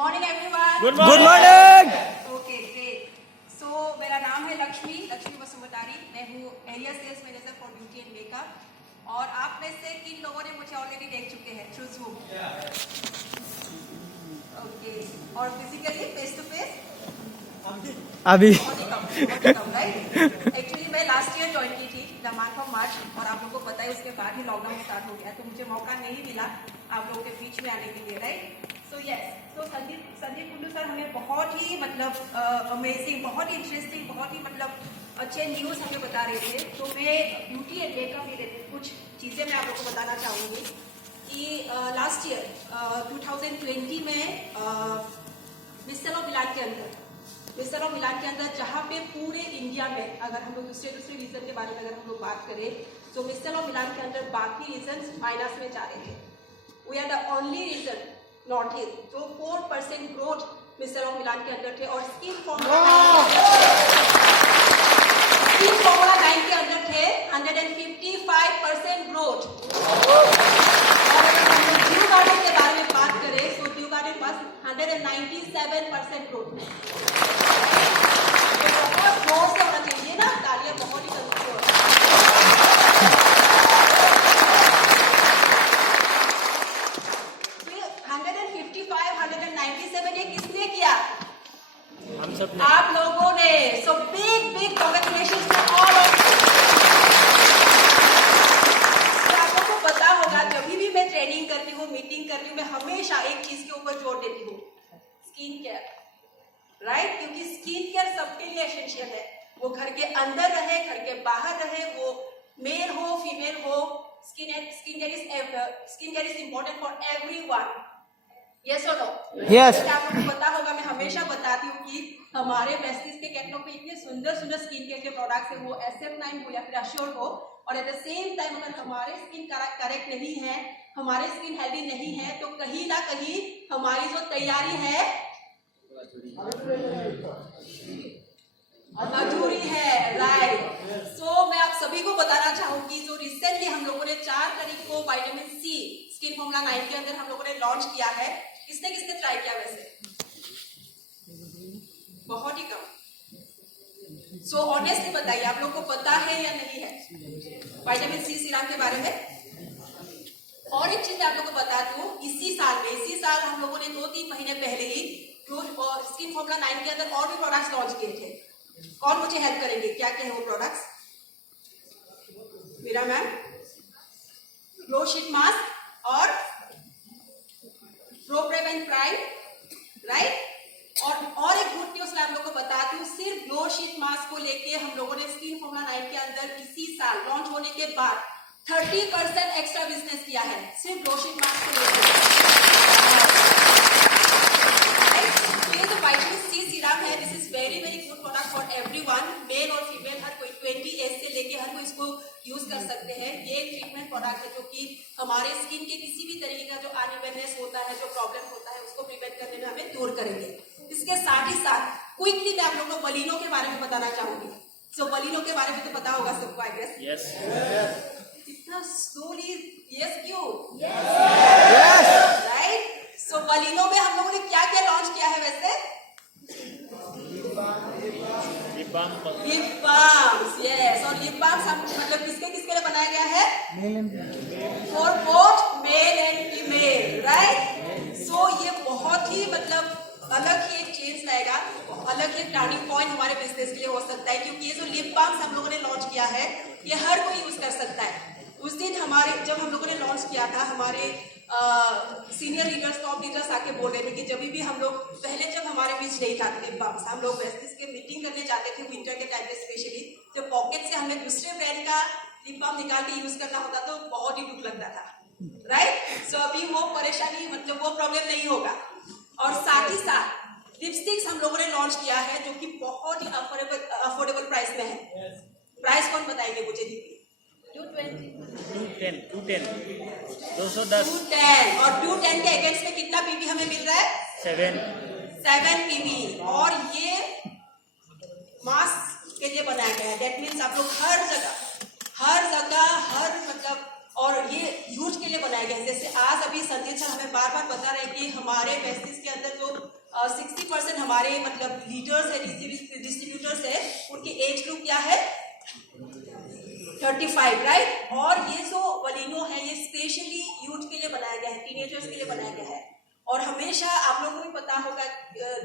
Morning everyone. Good morning. Okay great. So मेरा नाम है लक्ष्मी वसुमतारी। मैं हूँ area sales manager for beauty and makeup. और आप में से किन लोगों ने मुझे ऑलरेडी देख चुके हैं थ्रू जूम? ओके। और फिजिकली फेस टू फेस अभी राइट। एक्चुअली मैं लास्ट ईयर ज्वाइन की थी द मंथ ऑफ मार्च, और आप लोगों को पता है उसके बाद ही लॉकडाउन स्टार्ट हो गया, तो मुझे मौका नहीं मिला आप लोगों के बीच में आने के लिए, राइट। सो यस, तो संदीप कुंडू सर हमें बहुत ही अमेजिंग, बहुत ही इंटरेस्टिंग, बहुत ही अच्छे न्यूज़ हमें बता रहे थे। तो मैं ब्यूटी एंड मेकअप रिलेटेड कुछ चीज़ें मैं आप लोगों को बताना चाहूँगी कि लास्ट ईयर 2020 में मिस ऑफ मिलान के अंदर जहाँ पे पूरे इंडिया में, अगर हम लोग दूसरे रीजन के बारे में अगर हम लोग बात करें, तो मिस ऑफ मिलान के अंदर बाकी रीजन माइनस में जा रहे थे। We are the only region north east जो 4% ग्रोथ मिस ऑफ मिलान के अंदर थे। और स्किन फॉर्मूला 9 के अंदर थे 155% ग्रोथ। ड्यू गार्डन के बारे में बात करें तो ड्यू गार्डन पास 197% ग्रोथ में। बहुत जोर से होना चाहिए ना, तालियां बहुत ही जरूरी होती है। 155, 197 ये किसने किया? हम सब आप लोगों ने। So big congratulations to all of you. आप लोगों को पता होगा जब भी मैं ट्रेनिंग करती हूँ, मीटिंग करती हूँ, मैं हमेशा एक चीज के ऊपर जोर देती हूँ, स्किन केयर, राइट। क्योंकि स्किन केयर सबके लिए एसेंशियल है। वो घर के अंदर रहे, घर के बाहर रहे, वो मेल हो फीमेल हो, skin care is important for everyone. Yes और नो? Yes. आप लोगों को पता होगा, मैं हमेशा बताती हूँ कि हमारे वेस्टिज के कैटलॉग पे इतने सुंदर स्किन केयर के प्रोडक्ट्स है, वो SF9 हो या फिर अश्योर हो। और एट द सेम टाइम अगर हमारे स्किन करेक्ट नहीं है, हमारे स्किन हेल्दी नहीं है, तो कहीं ना कहीं हमारी जो तैयारी है अधूरी है, राइट। सो मैं आप सभी को बताना चाहूंगी, जो रिसेंटली हम लोगों ने 4 तारीख को विटामिन सी स्किन फॉर्मूला 9 के अंदर हम लोगों ने लॉन्च किया है। किसने ट्राई किया? वैसे बहुत ही कम। सो ऑनेस्टली बताइए, आप लोग को पता है या नहीं है विटामिन सी सीरम के बारे में? और एक चीज मैं आप लोग को बता दूं, इसी साल हम लोगों ने 2-3 महीने पहले ही स्किन फॉर्मूला 9 के अंदर और भी प्रोडक्ट्स लॉन्च किए थे। कौन मुझे हेल्प करेंगे? क्या क्या है वो products? Meera ma'am, glow sheet mask और प्रो प्रेवेंट प्राइम, राइट। और एक गुड न्यूज मैं आप लोगों को बताती हूँ, सिर्फ ग्लो शीट मास्क को लेके हम लोगों ने स्किन फॉर्मूला 9 के अंदर इसी साल लॉन्च होने के बाद 30% एक्स्ट्रा बिजनेस किया है, सिर्फ ग्लो शीट मास्क को लेकर। ये जो विटामिन सी सीरम है, this is very good product for everyone, male और फीमेल, हर कोई 20 एज से लेके हर कोई इसको यूज कर सकते हैं। ये एक ट्रीटमेंट प्रोडक्ट है जो कि हमारे स्किन के किसी भी तरीके का जो अनइवननेस होता है, जो प्रॉब्लम होता है, उसको प्रिवेंट करने में हमें दूर करेंगे। इसके साथ ही साथ क्विकली मैं आप लोगों को बलिनों के बारे में बताना चाहूंगी। सो बलिनों के बारे में तो पता होगा सबको, आई गेस। यस। इतना स्लोली यस क्यों? यस। राइट। सो बलिनों में हम लोगों ने क्या क्या लॉन्च किया है वैसे? Lip balms, yes. और लिप बाम्स हम किसके लिए बनाया गया है? For both male and female, right. So ये बहुत ही अलग ही एक चेंज लाएगा, अलग ही टर्निंग पॉइंट हमारे बिजनेस के लिए हो सकता है। क्योंकि ये जो लिप बाम्स हम लोगों ने लॉन्च किया है, ये हर कोई यूज कर सकता है। उस दिन जब हम लोगों ने लॉन्च किया था, हमारे सीनियर लीडर्स, टॉप लीडर्स आके बोल रहे थे कि जब भी हम लोग पहले जब हमारे बीच नहीं था लिप बाम्स, हम लोग वेस्टिज के मीटिंग करने जाते थे विंटर के टाइम पे, स्पेशली जब पॉकेट से हमें दूसरे ब्रांड का लिप बाम निकाल के यूज करना होता तो बहुत ही दुख लगता था, राइट। सो अभी वो परेशानी वो प्रॉब्लम नहीं होगा। और साथ ही साथ लिपस्टिक्स हम लोगों ने लॉन्च किया है जो कि बहुत ही अफोर्डेबल प्राइस में है। प्राइस कौन बताएंगे मुझे? दीदी 210 और 210 के अगेंस्ट में कितना पीवी हमें मिल रहा है? 7 पीवी। और ये मास्क के लिए बनाया गया है। दैट मीन्स आप लोग हर जगह और ये यूज के लिए बनाया गया है। जैसे आज अभी संदीप सर हमें बार बार बता रहे हैं कि हमारे वेस्टिज के अंदर जो 60% हमारे मतलब लीडर्स है, डिस्ट्रीब्यूटर्स है, उनकी एज ग्रुप क्या है 35, राइट। और ये जो बलिनो है ये स्पेशली यूथ के लिए बनाया गया है, टीनेजर्स के लिए बनाया गया है। और हमेशा आप लोगों को भी पता होगा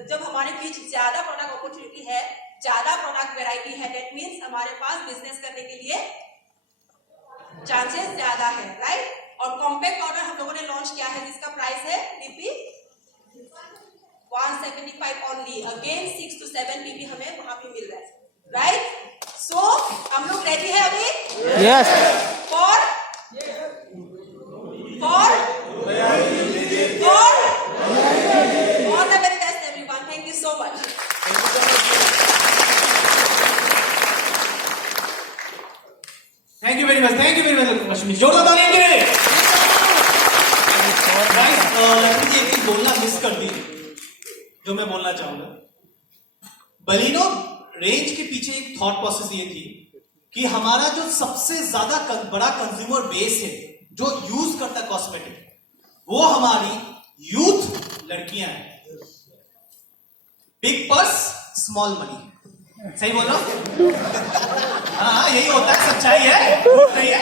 जब हमारे बीच ज्यादा प्रोडक्ट अपॉर्चुनिटी है, ज्यादा प्रोडक्ट वेराइटी है, दैट मीन्स हमारे पास बिजनेस करने के लिए चांसेस ज्यादा है, राइट। और कॉम्पैक्ट ऑर्डर हम लोगों ने लॉन्च किया है जिसका प्राइस है PP 175 only. Again 6 to 7 PP हमें वहां पे मिल रहा है, राइट। सो हम लोग रेडी है अभी yes for all the very best everyone. Thank you so much. Thank you very much, thank you very much Rashmi, जोरदार तालियां के लिए। गाइस लक्ष्मी एक चीज बोलना मिस कर दी जो मैं बोलना चाहूंगा। बलिनो रेंज के पीछे एक थॉट प्रोसेस ये थी कि हमारा जो सबसे ज्यादा बड़ा कंज्यूमर बेस है जो यूज करता है कॉस्मेटिक, वो हमारी यूथ लड़कियां हैं। बिग पर्स स्मॉल मनी, सही बोल रहा हूं? हाँ यही होता है, सच्चाई है, झूठ नहीं है।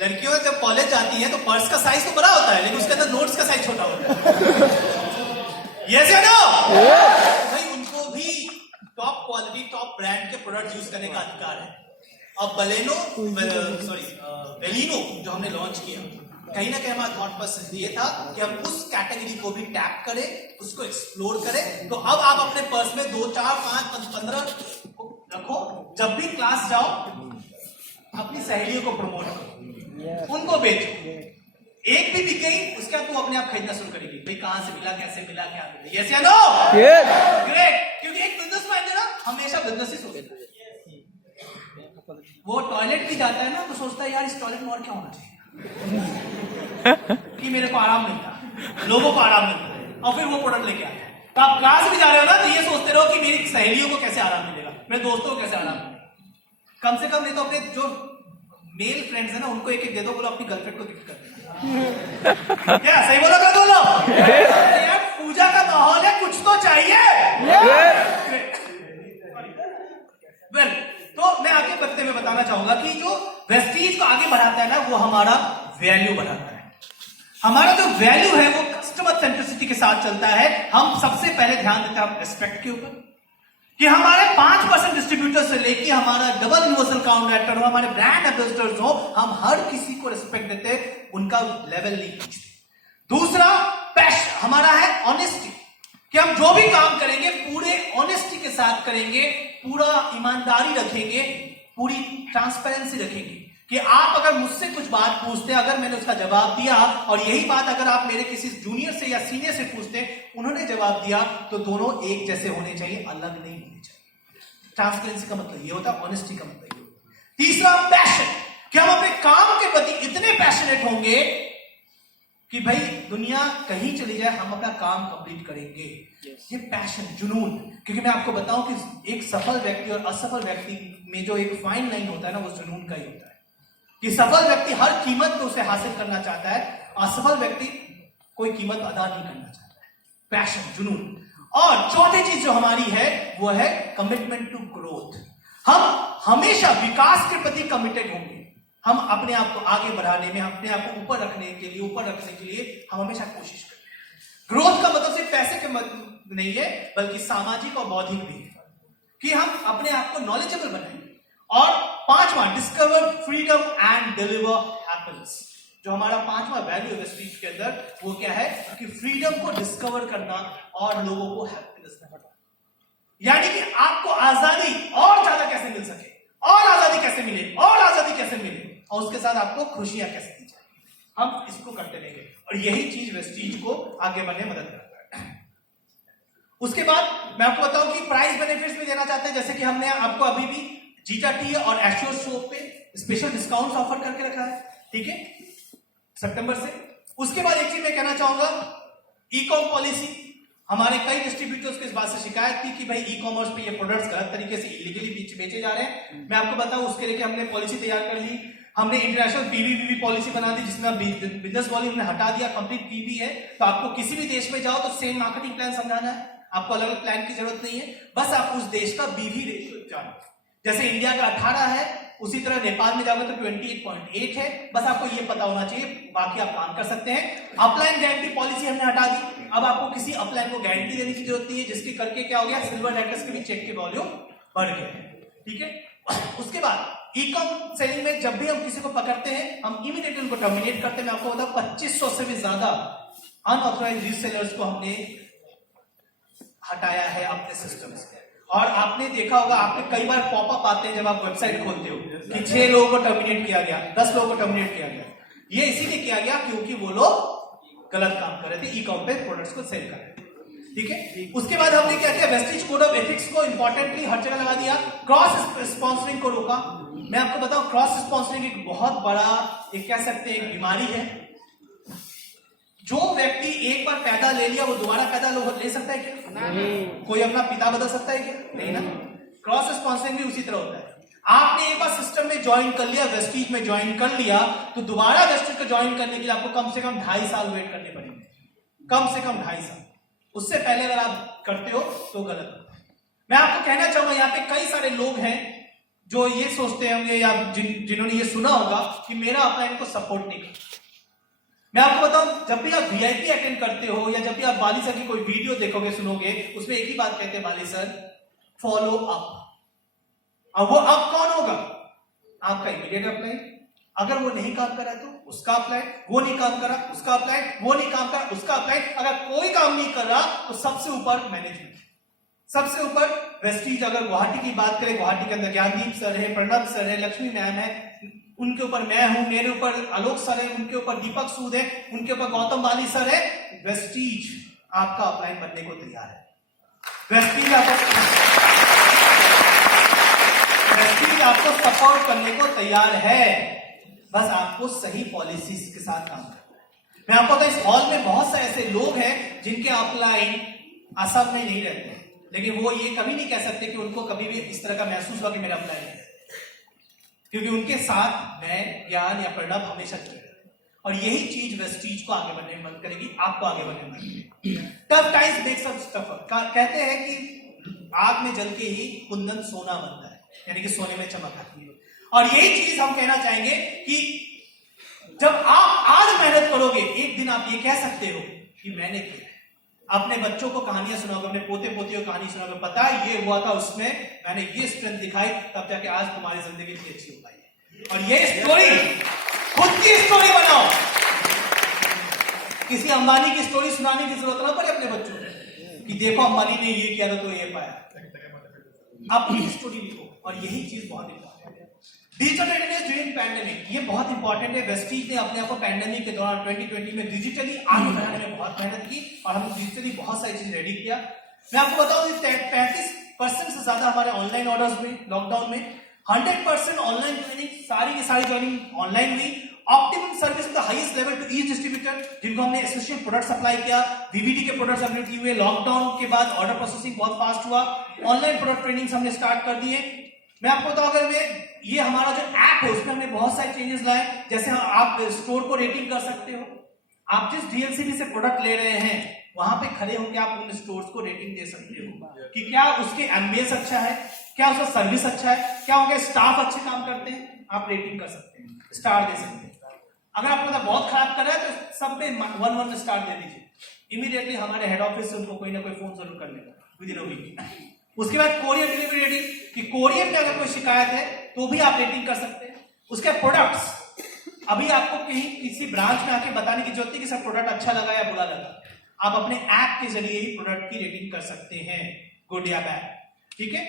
लड़कियों जब कॉलेज जाती है तो पर्स का साइज तो बड़ा होता है लेकिन उसके अंदर नोट्स का साइज छोटा होता है। यस या नो? भाई उनको भी टॉप क्वालिटी टॉप ब्रांड के प्रोडक्ट यूज करने का अधिकार है। अब बेलिनो जो हमने लॉन्च किया, कहीं ना कहीं हमारा थॉट प्रोसेस ये था कि हम उस कैटेगरी को भी टैप करें, उसको एक्सप्लोर करें। तो अब आप अपने पर्स में 2, 4, 5, 15 रखो, जब भी क्लास जाओ अपनी सहेलियों को प्रमोट करो, उनको बेचो। एक भी बिक गई उसके बाद तुम अपने आप खरीदना शुरू करेगी, भाई कहां से मिला, कैसे मिला, क्या मिला। यस या नो? ग्रेट। क्योंकि एक बिजनेसमैन है ना हमेशा बिजनेस ही सोचता है। वो टॉयलेट भी जाता है ना तो सोचता है यार इस टॉयलेट में और क्या होना चाहिए कि मेरे को आराम मिलता, लोगों को आराम मिलता, और फिर वो प्रोडक्ट लेके आता है। तो आप क्लास भी जा रहे हो ना तो ये सोचते रहो कि मेरी सहेलियों को कैसे आराम मिलेगा, मेरे दोस्तों को कैसे आराम मिलेगा। कम से कम नहीं तो अपने जो मेल फ्रेंड्स है ना उनको एक एक दे दो, बोलो अपनी गर्लफ्रेंड को गिफ्ट कर देना। क्या सही बोलो क्या बोलो? यार पूजा का माहौल है, कुछ तो चाहिए। वेल तो मैं आगे बढ़ते में बताना चाहूंगा कि जो वेस्टीज को आगे बढ़ाता है ना वो हमारा वैल्यू बढ़ाता है। हमारा जो वैल्यू है वो कस्टमर सेंट्रिसिटी के साथ चलता है। हम सबसे पहले ध्यान देते हैं रिस्पेक्ट के ऊपर, कि हमारे 5% डिस्ट्रीब्यूटर से लेके हमारा डबल यूनिवर्सल काउंटर हो, हमारे ब्रांड एम्बेसडर्स हो, हम हर किसी को रिस्पेक्ट देते, उनका लेवल नहीं खींचते। दूसरा पैशन हमारा है ऑनेस्टी, कि हम जो भी काम करेंगे पूरे ऑनेस्टी के साथ करेंगे, पूरा ईमानदारी रखेंगे, पूरी ट्रांसपेरेंसी रखेंगे। कि आप अगर मुझसे कुछ बात पूछते, अगर मैंने उसका जवाब दिया, और यही बात अगर आप मेरे किसी जूनियर से या सीनियर से पूछते, उन्होंने जवाब दिया, तो दोनों एक जैसे होने चाहिए, अलग नहीं होने चाहिए। ट्रांसपेरेंसी का मतलब ये होता है, ऑनेस्टी का मतलब ये होता है। तीसरा पैशन, कि हम अपने काम के प्रति इतने पैशनेट होंगे कि भाई दुनिया कहीं चली जाए हम अपना काम कंप्लीट करेंगे। ये पैशन, जुनून। क्योंकि मैं आपको बताऊं कि एक सफल व्यक्ति और असफल व्यक्ति में जो एक फाइन लाइन होता है ना, वो जुनून का ही होता है। कि सफल व्यक्ति हर कीमत पे उसे हासिल करना चाहता है, असफल व्यक्ति कोई कीमत अदा नहीं करना चाहता है। पैशन, जुनून। और चौथी चीज जो हमारी है वो है कमिटमेंट टू ग्रोथ। हम हमेशा विकास के प्रति कमिटेड होंगे। हम अपने आप को आगे बढ़ाने में, अपने आप को ऊपर रखने के लिए हम हमेशा कोशिश करते हैं। ग्रोथ का मतलब सिर्फ पैसे के मतलब नहीं है, बल्कि सामाजिक और बौद्धिक भी है, कि हम अपने आप को नॉलेजेबल बनाएंगे। और पांचवा, discover freedom and deliver happiness. जो हमारा पांचवा वैल्यू है स्पीच के अंदर, वो क्या है कि फ्रीडम को डिस्कवर करना और लोगों को हैप्पीनेस में बढ़ाना। यानी कि आपको आजादी और ज्यादा कैसे मिल सके, और आजादी कैसे मिले, और आजादी कैसे मिले, और उसके साथ आपको खुशियां कैसे दी जाए, हम इसको करते रहेंगे। और यही चीज वेस्टीज को आगे बढ़ने में मदद करता है। उसके बाद मैं आपको बताऊं कि प्राइस बेनिफिट्स भी देना चाहते हैं। जैसे कि हमने आपको अभी भी जीटा टी और एश्योर सोप पे स्पेशल डिस्काउंट ऑफर करके रखा है, ठीक है, सितंबर से। उसके बाद एक चीज मैं कहना चाहूंगा, ई कॉम पॉलिसी। हमारे कई डिस्ट्रीब्यूटर्स को इस बात से शिकायत थी कि भाई ई कॉमर्स पे ये प्रोडक्ट्स गलत तरीके से इलीगली बेचे जा रहे हैं। मैं आपको बताऊं उसके लिए हमने पॉलिसी तैयार कर ली हमने इंटरनेशनल पीवी पॉलिसी बना दी, जिसमें बिजनेस वॉल्यूम ने हटा दिया, कंप्लीट पीवी है। तो आपको किसी भी देश में जाओ तो सेम मार्केटिंग प्लान समझाना है, आपको अलग अलग प्लान की जरूरत नहीं है, बस आप उस देश का बीवी रेशियो जानो। जैसे इंडिया का 18 है, उसी तरह नेपाल में जाओगे तो 28.8 है, बस आपको ये पता होना चाहिए, बाकी आप काम कर सकते हैं। अपलाइन गारंटी पॉलिसी हमने हटा दी, अब आपको किसी अपलाइन को गारंटी देने की जरूरत नहीं है, जिसके करके क्या हो गया, सिल्वर डेटर्स के भी चेक के वॉल्यूम बढ़ गए। ठीक है, उसके बाद ई कॉम सेलिंग में जब भी हम किसी को पकड़ते हैं, हम इमीडिएटली उनको टर्मिनेट करते हैं। मैं आपको बताऊं 2500 से भी ज्यादा अनऑथराइज्ड रीसेलर्स को हमने हटाया है अपने सिस्टम से। और आपने देखा होगा, आपने कई बार पॉपअप आते हैं जब आप वेबसाइट खोलते हो कि 6 लोगों को टर्मिनेट किया गया, 10 लोगों को टर्मिनेट किया गया। ये इसीलिए किया गया क्योंकि वो लोग गलत काम कर रहे थे, ई कॉम पे प्रोडक्ट्स को सेल कर रहे थे। ठीक है, उसके बाद हमने क्या किया, वेस्टिज कोड ऑफ एथिक्स को इंपॉर्टेंटली हर जगह लगा दिया, क्रॉस स्पॉन्सरिंग को रोका। मैं आपको बताऊं, क्रॉस स्पॉन्सरिंग एक बहुत बड़ा, एक कह सकते हैं, एक बीमारी है। जो व्यक्ति एक बार पैदा ले लिया वो दोबारा पैदा ले सकता है क्या? नहीं। कोई अपना पिता बदल सकता है क्या? नहीं ना। क्रॉस स्पॉन्सरिंग भी उसी तरह होता है। आपने एक बार सिस्टम में ज्वाइन कर लिया, वेस्टीज में ज्वाइन कर लिया, तो दोबारा वेस्टीज को ज्वाइन करने के लिए आपको कम से कम 2.5 साल वेट करने पड़ेंगे, कम से कम 2.5 साल। उससे पहले अगर आप करते हो तो गलत। मैं आपको कहना चाहूंगा, यहाँ पे कई सारे लोग हैं जो ये सोचते होंगे या जिन्होंने ये सुना होगा कि मेरा अपलाइन को सपोर्ट नहीं करता। मैं आपको बताऊं, जब भी आप वीआईपी अटेंड करते हो या जब भी आप बाली सर की कोई वीडियो देखोगे, सुनोगे, उसमें एक ही बात कहते हैं बाली सर, फॉलो अप। अब वो अप कौन होगा? आपका इमीडिएट अप्लाई। अगर वो नहीं काम कर रहा है तो उसका अप्लाई, वो नहीं काम कर रहा उसका अप्लाई, वो नहीं काम कर रहा उसका अप्लाई। अगर कोई काम नहीं कर रहा तो सबसे ऊपर मैनेजमेंट, सबसे ऊपर वेस्टीज। अगर गुवाहाटी की बात करें, गुवाहाटी के अंदर ज्ञानदीप सर है, प्रणब सर है, लक्ष्मी मैम है, उनके ऊपर मैं हूं, मेरे ऊपर आलोक सर है, उनके ऊपर दीपक सूद है, उनके ऊपर गौतम बाली सर है। वेस्टीज आपका अपलाइन बनने को तैयार है। वेस्टीज आपको सपोर्ट करने को तैयार है, बस आपको सही पॉलिसीज के साथ काम करना है। मैं आपको इस हॉल में बहुत सारे ऐसे लोग हैं जिनके अपलाइन असम में नहीं रहते, लेकिन वो ये कभी नहीं कह सकते कि उनको कभी भी इस तरह का महसूस हुआ कि मेरा अपलाइन है, क्योंकि उनके साथ मैं, ज्ञान या प्रणब हमेशा चल रहे हैं। और यही चीज वेस्टीज को आगे बढ़ने में मदद करेगी, आपको आगे बढ़ने में मदद करेगी। Tough times makes us tougher. कहते हैं कि आग में जल के ही कुंदन सोना बनता है, यानी कि सोने में चमक आती है। और यही चीज हम कहना चाहेंगे कि जब आप आज मेहनत करोगे, एक दिन आप ये कह सकते हो कि मैंने किया। अपने बच्चों को कहानियां सुनाओगे, अपने पोते पोतियों को कहानी सुनाओगे, पता है ये हुआ था उसमें, मैंने ये स्ट्रेंथ दिखाई, तब जाके आज तुम्हारी जिंदगी इतनी अच्छी हो पाई। और ये स्टोरी, खुद की स्टोरी बनाओ, किसी अंबानी की स्टोरी सुनाने की जरूरत ना पड़े अपने बच्चों को कि देखो अंबानी ने ये किया था तो ये पाया। अपनी स्टोरी लिखो। और यही चीज बहुत इंपॉर्टेंट है। डिजिटल रेडीनेस ड्यूरिंग पैंडेमिक, ये बहुत इंपॉर्टेंट है। वेस्टीज ने अपने आप को पैंडेमिक के दौरान 2020 में डिजिटली आगे बढ़ाने में बहुत मेहनत की और हमने डिजिटली बहुत सारी चीज रेडी किया। मैं आपको बताऊं, 35% से ज्यादा हमारे ऑनलाइन ऑर्डर्स हुए लॉकडाउन में। 100% ऑनलाइन ज्वाइनिंग, सारी की सारी ज्वाइनिंग ऑनलाइन हुई। Optimum service the highest level to each distributor, जिनको हमने एसेंशियल प्रोडक्ट सप्लाई किया, वीवीडी के प्रोडक्ट्स हमने किए हुए। लॉकडाउन के बाद ऑर्डर प्रोसेसिंग बहुत फास्ट हुआ। ऑनलाइन प्रोडक्ट ट्रेनिंग हमने स्टार्ट कर दिए। मैं आपको बताऊं, अगर ये हमारा जो ऐप है उसमें हमने बहुत सारे चेंजेस लाए। जैसे आप स्टोर को रेटिंग कर सकते हो, आप जिस डीएलसीबी से प्रोडक्ट ले रहे हैं वहां पे खड़े होकर आप उन स्टोर्स को रेटिंग दे सकते हो कि क्या उसके एम्बियंस अच्छा है, क्या उसका सर्विस अच्छा है, क्या उनके स्टाफ अच्छे काम करते हैं। आप रेटिंग कर सकते हैं, स्टार दे सकते हैं। अगर आपको बहुत खराब कर रहा है तो सब पे 1 स्टार दे दीजिए। इमीडिएटली हमारे हेड ऑफिस से उनको कोई ना कोई फोन जरूर कर लेगा विद इन अ वीक। उसके बाद कोरियर डिलीवरी रेटिंग, कि कोरियर में अगर कोई शिकायत है तो भी आप रेटिंग कर सकते हैं। उसके प्रोडक्ट्स, अभी आपको कहीं किसी ब्रांच में आके बताने की जरूरत नहीं कि सर प्रोडक्ट अच्छा लगा या बुरा लगा। आप अपने ऐप के जरिए ही प्रोडक्ट की रेटिंग कर सकते हैं, गुड या बैड। ठीक है,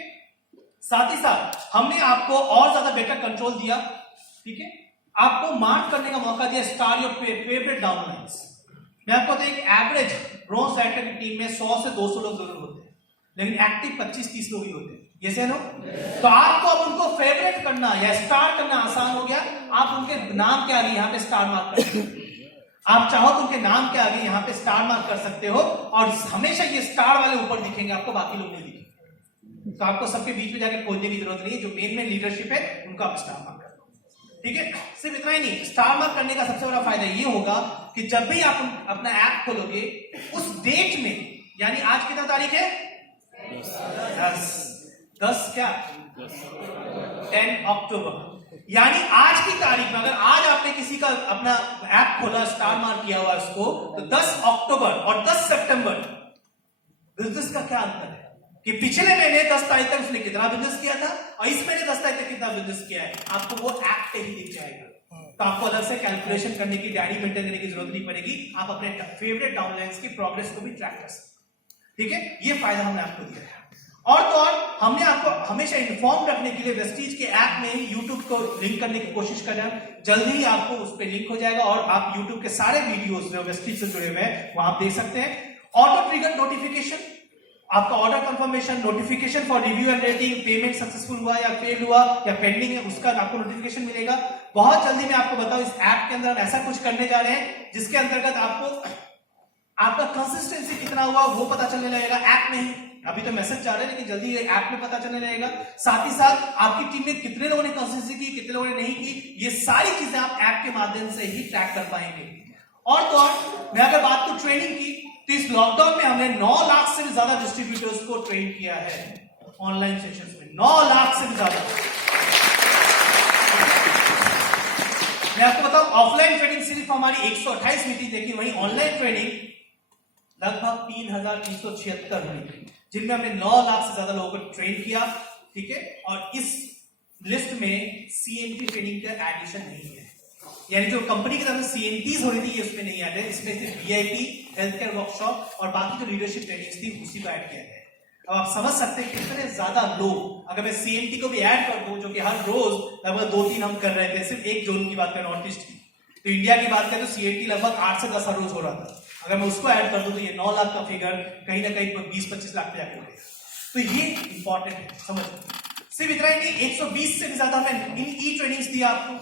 साथ ही साथ हमने आपको और ज्यादा बेटर कंट्रोल दिया। ठीक है, आपको मार्क करने का मौका दिया स्टार योर फेवरेट डाउनलाइंस। मैं आपको तो एक एवरेज ब्रॉन्ज राइटर की टीम में 100 से 200 लोग जरूर होते हैं, लेकिन एक्टिव 25-30 लोग ही होते हैं। ये से नो, तो आपको अब उनको फेवरेट करना या स्टार करना आसान हो गया। आप उनके नाम के आगे यहाँ पे स्टार मार्क कर सकते हो। आप चाहो तो उनके नाम के आगे यहाँ पे स्टार मार्क कर सकते हो और हमेशा ये स्टार वाले ऊपर दिखेंगे, आपको बाकी लोग नहीं दिखेंगे। तो आपको सबके बीच में जाकर खोजने की जरूरत नहीं है। जो मेन लीडरशिप है उनको आप स्टार मार्क कर दो। ठीक है, सिर्फ इतना ही नहीं, स्टार मार्क करने का सबसे बड़ा फायदा ये होगा कि जब भी आप अपना ऐप खोलोगे उस डेट में, यानी आज कितना तारीख है 10 क्या 10 अक्टूबर, यानी आज की तारीख में अगर आज आपने किसी का अपना ऐप खोला, स्टार मार्क किया हुआ उसको, तो 10 अक्टूबर और 10 सितंबर बिजनेस का क्या अंतर है कि पिछले महीने 10 तारीख तक उसने कितना बिजनेस किया था और इस महीने 10 तारीख तक कितना बिजनेस किया है, आपको वो ऐप पे ही दिख जाएगा। तो आपको अलग से कैलकुलेशन करने की, डायरी मेंटेन करने की जरूरत नहीं पड़ेगी, आप अपने फेवरेट डाउनलाइंस की प्रोग्रेस को भी ट्रैक कर सकते। ठीक है, ये फायदा हमने आपको दिया है। और तो और हमने आपको हमेशा इन्फॉर्म रखने के लिए वेस्टीज के ऐप में ही यूट्यूब को लिंक करने की कोशिश कर रहे हैं। जल्दी ही आपको उस पर लिंक हो जाएगा और आप यूट्यूब के सारे वीडियोस जो वेस्टीज से जुड़े हुए हैं वो आप देख सकते हैं। ऑटो ट्रिगर नोटिफिकेशन, आपका order confirmation, notification for review and rating, payment successful हुआ या फेल हुआ या पेंडिंग है, उसका आपको नोटिफिकेशन मिलेगा। बहुत जल्दी मैं आपको बताऊं, इस ऐप के अंदर हम ऐसा कुछ करने जा रहे हैं जिसके अंतर्गत आपको आपका कंसिस्टेंसी कितना हुआ वो पता चलने लगेगा ऐप में ही। अभी तो मैसेज जा रहा है लेकिन जल्दी ये ऐप में पता चलने लगेगा। साथ ही साथ आपकी टीम में कितने लोगों ने कंसिस्टेंसी की, कितने लोगों ने नहीं की, ये सारी चीजें आप ऐप के माध्यम से ही ट्रैक कर पाएंगे। और तो और मैं अगर बात करूं ट्रेनिंग की, तो इस लॉकडाउन में हमने 9 लाख से भी ज्यादा डिस्ट्रीब्यूटर्स को ट्रेन किया है ऑनलाइन सेशंस में, 9 लाख से भी ज्यादा। मैं आपको बताऊं, ऑफलाइन ट्रेनिंग सिर्फ हमारी 128 हुई थी, लेकिन वही ऑनलाइन ट्रेनिंग लगभग 3376 हुई, जिनमें हमने 9 लाख से ज्यादा लोगों को ट्रेन किया। ठीक है, और इस लिस्ट में सीएनपी ट्रेनिंग का एडिशन नहीं है, यानी जो कंपनी की तरफ से सीएनटीज हो रही थी ये उसमें नहीं ऐड है, इसमें सिर्फ वीआईपी, हेल्थ केयर वर्कशॉप और बाकी जो लीडरशिप ट्रेनिंग्स थी उसी को ऐड किया गया है। अब आप समझ सकते हैं कितने ज्यादा लोग, अगर मैं सीएनटी को भी ऐड कर दूं जो कि हर रोज लगभग 2-3 हम कर रहे थे, सिर्फ एक जोन की बात करें नॉर्थ ईस्ट की, तो इंडिया की बात करें तो सीएनटी लगभग 8 से 10 हर रोज हो रहा था। अगर मैं उसको ऐड कर दूं तो ये 9 लाख का फिगर कहीं ना कहीं 20-25 लाख पे जाकर बढ़ेगा। तो ये इंपॉर्टेंट है, समझ। सिर्फ इतना ही नहीं, 120 से भी ज्यादा हमने इन ई ट्रेनिंग्स दिया आपको,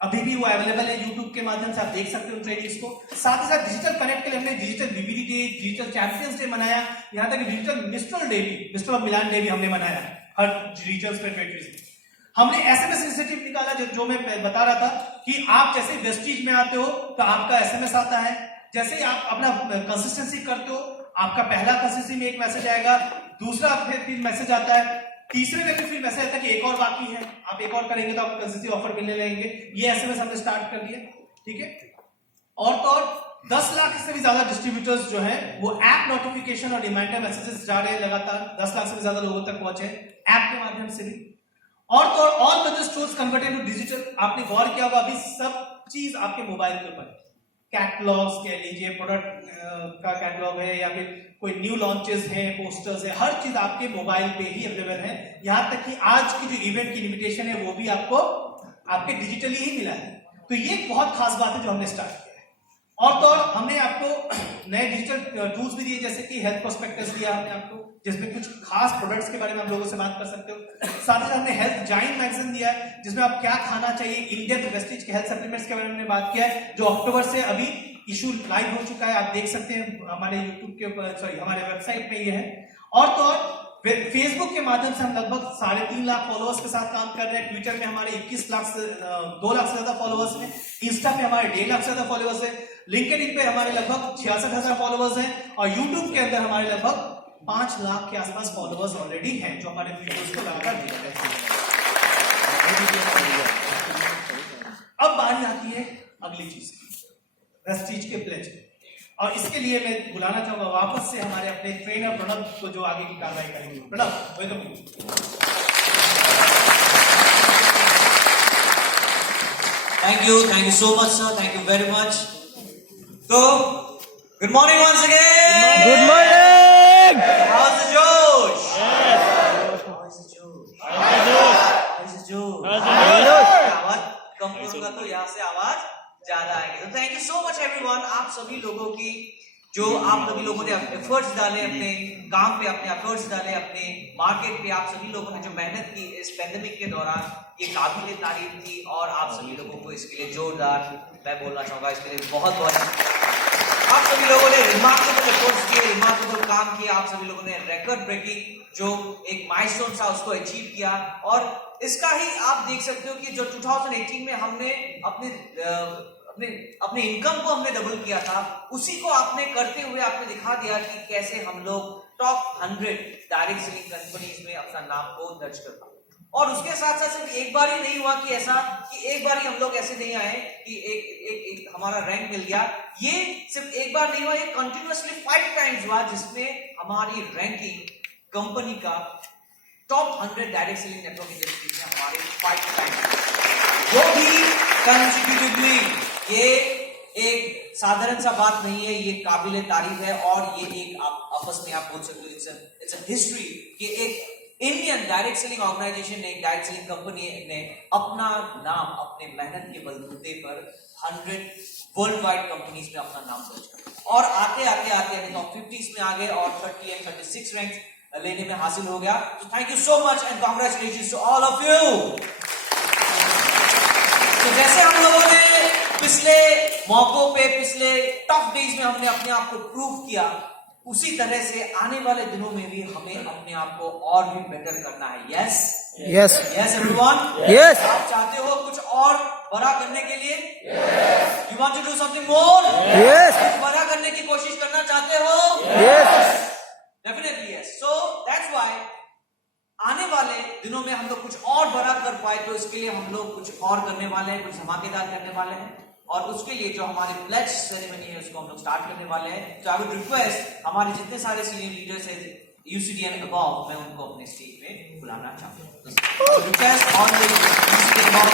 अभी भी वो अवेलेबल है यूट्यूब के माध्यम से, आप देख सकते हो ट्रेनिंग्स को। साथ ही साथ डिजिटल कनेक्ट के लिए हमने digital BBD day, digital champions day मनाया, यहाँ तक डिजिटल मिस्टर डे भी, मिस्टर ऑफ मिलान डे भी हमने मनाया हर रीजनल टेरिटरीज में। हमने एसएमएस इनिशिएटिव निकाला जो मैं बता रहा था कि आप जैसे वेस्टीज में आते हो तो आपका एसएमएस आता है, जैसे ही आप अपना कंसिस्टेंसी करते हो आपका पहला कंसिस्टेंसी में एक मैसेज आएगा, दूसरा फिर मैसेज आता है, तीसरे में फिर मैसेज आता है कि एक और बाकी है, आप एक और करेंगे तो आपको कंसिस्टेंसी ऑफर मिलने लगेंगे। ये एसएमएस हमने स्टार्ट कर दिया। ठीक है, और तो और 10 लाख से भी ज्यादा डिस्ट्रीब्यूटर्स जो है वो ऐप नोटिफिकेशन और रिमाइंडर मैसेजेस जा रहे हैं लगातार, 10 लाख से भी ज्यादा लोगों तक पहुंचे ऐप के माध्यम से भी। और तो और all business tools converted to digital, आपने गौर किया होगा अभी सब चीज आपके मोबाइल के ऊपर है। कैटलॉग्स कह लीजिए, प्रोडक्ट का कैटलॉग है या फिर कोई न्यू लॉन्चेस हैं, पोस्टर्स है, हर चीज आपके मोबाइल पे ही अवेलेबल है। यहां तक कि आज की जो इवेंट की इनविटेशन है वो भी आपको आपके डिजिटली ही मिला है। तो ये बहुत खास बात है जो हमने स्टार्ट किया है। और तो और हमने आपको नए डिजिटल टूल्स भी दिए, जैसे कि हेल्थ प्रोस्पेक्टस दिया हमने आपको, जिसमें कुछ खास प्रोडक्ट्स के बारे में आप लोगों से बात कर सकते हो। साथ ही साथ हमने हेल्थ जाइंट मैगजीन दिया है, जिसमें आप क्या खाना चाहिए, इंडियन वेस्टीज के हेल्थ सप्लीमेंट्स के बारे में बात किया है, जो अक्टूबर से अभी इशू लाइव हो चुका है, आप देख सकते हैं हमारे यूट्यूब के ऊपर, सॉरी हमारे वेबसाइट में ये है। और तो और फेसबुक के माध्यम से हम लगभग 3.5 लाख फॉलोअर्स के साथ काम कर रहे हैं। ट्विटर में हमारे 21 लाख से 2 लाख से ज्यादा फॉलोअर्स हैं, इंस्टा पे हमारे 1.5 लाख से ज्यादा फॉलोअर्स है, लिंक्डइन पे हमारे लगभग 66,000 फॉलोअर्स हैं और यूट्यूब के अंदर हमारे लगभग 5 लाख के आसपास फॉलोअर्स ऑलरेडी हैं जो हमारे वीडियोस को लगातार देख रहे हैं। अब बारी आती है अगली चीज की, वेस्टीज के प्लेज, और इसके लिए मैं बुलाना चाहूंगा वापस से हमारे अपने ट्रेनर प्रणव को जो आगे की कार्रवाई करेंगे। Pranav, welcome. Thank you so much sir, thank you very much. तो good morning once again. Good morning. How is the josh? How is the josh? How is the josh? आवाज कम करूंगा तो यहाँ से आवाज ज्यादा आएगी। तो thank you so much everyone, आप सभी लोगों की जो आप सभी लोगों ने एफर्ट्स डाले, अपने काम पे अपने एफर्ट्स डाले, अपने मार्केट पे आप सभी लोगों ने जो मेहनत की इस पैंडेमिक के दौरान, ये काबिल तारीफ थी। और आप सभी लोगों को इसके लिए जोरदार मैं बोलना चाहूंगा, इसके लिए बहुत बहुत आप सभी लोगों ने रिमार्केबल एफर्ट्स किए, रिमार्केबल काम किया, आप सभी लोगों ने रिकॉर्ड ब्रेकिंग जो एक माइलस्टोन था उसको अचीव किया। और इसका ही आप देख सकते हो कि जो 2018 में हमने अपने इनकम को हमने डबल किया था, उसी को आपने करते हुए आपने दिखा दिया कि कैसे हम लोग टॉप 100 डायरेक्ट सेलिंग कंपनीज में अपना नाम को दर्ज कर पाए। और उसके साथ साथ सिर्फ एक बार ही नहीं हुआ कि ऐसा कि एक बार ही हम लोग ऐसे नहीं आए कि एक हमारा रैंक मिल गया। ये सिर्फ एक बार नहीं हुआ, ये कंटिन्यूअसली 5 टाइम्स हुआ जिसमें हमारी रैंकिंग कंपनी का top 100 direct selling network industry में हमारे 5 टाइम्स, वो भी कंसेक्यूटिवली। ये एक साधारण सा बात नहीं है, ये काबिले तारीफ है। और ये एक आपस में आप बोल सकते हो इट्स अ हिस्ट्री कि एक इंडियन डायरेक्ट सेलिंग ऑर्गेनाइजेशन ने, डायरेक्ट सेलिंग कंपनी ने अपना नाम अपने मेहनत के बलबूते पर 100 वर्ल्ड वाइड कंपनीज में अपना नाम दर्ज किया। और आते आते टॉप 50 में आ गए और 30 एंड 36 रैंक लेने में हासिल हो गया। तो thank you so much and congratulations to all of you. तो जैसे हम लोगों ने पिछले मौकों पे, पिछले टफ डेज में हमने अपने आप को प्रूव किया, उसी तरह से आने वाले दिनों में भी हमें अपने आप को और भी बेटर करना है। Yes yes yes everyone, yes. आप चाहते हो कुछ और बड़ा करने के लिए? You want to do something more? Yes कुछ बड़ा करने की कोशिश करना चाहते हो? Yes definitely yes. So that's why आने वाले दिनों में हम लोग कुछ और बड़ा कर पाए, तो इसके लिए हम लोग कुछ और करने वाले हैं, कुछ धमाकेदार करने वाले हैं। और उसके लिए जो हमारे प्लेज सेरेमनी है उसको हम लोग स्टार्ट करने वाले हैं। तो आई वुड रिक्वेस्ट हमारे जितने सारे सीनियर लीडर्स हैं यूसीडी एंड अबव, मैं उनको अपने स्टेज पे बुलाना चाहता हूं। Request on the UCD above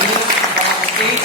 leaders on the stage.